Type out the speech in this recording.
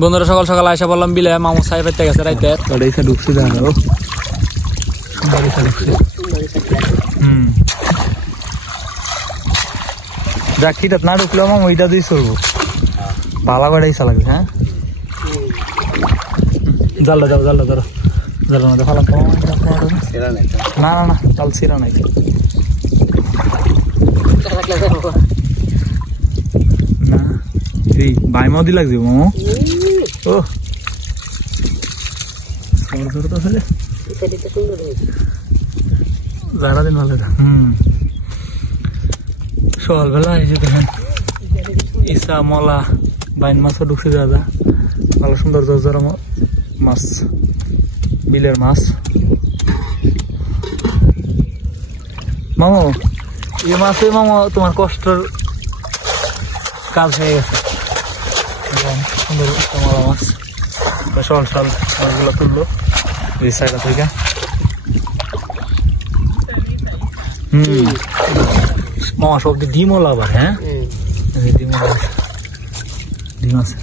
বন্ধুরা সকাল সকাল আইসা বললাম বিলে মামু সাহেব পেতে গেছে রাইতে ঢুকছে যাক খিটাত না ঢুকলেও মামু ওইটা দিয়ে চলবো পালা বেড়াইসা লাগবে। হ্যাঁ জালটা যাও জালটা ধরো জালের মধ্যে ফালাম না না না জাল ছিঁড়া নাই না এই বাইমাও দি লাগছে মামু ও জায়গা দিন ভালো সকালবেলা এই যে দেখেন ইসা মলা বাইন মাছও ঢুকছে দাদা ভালো সুন্দর জর্জরা মাছ বিলের মাছ। মামু এই মাছে মামু তোমার কষ্টের কাজ হয়ে গেছে সুন্দর মলা মাছ সকাল সকাল মাছগুলো তুললো এই সাইডা থেকে। মামা সব ডিম হলো আবার। হ্যাঁ ডিম আছে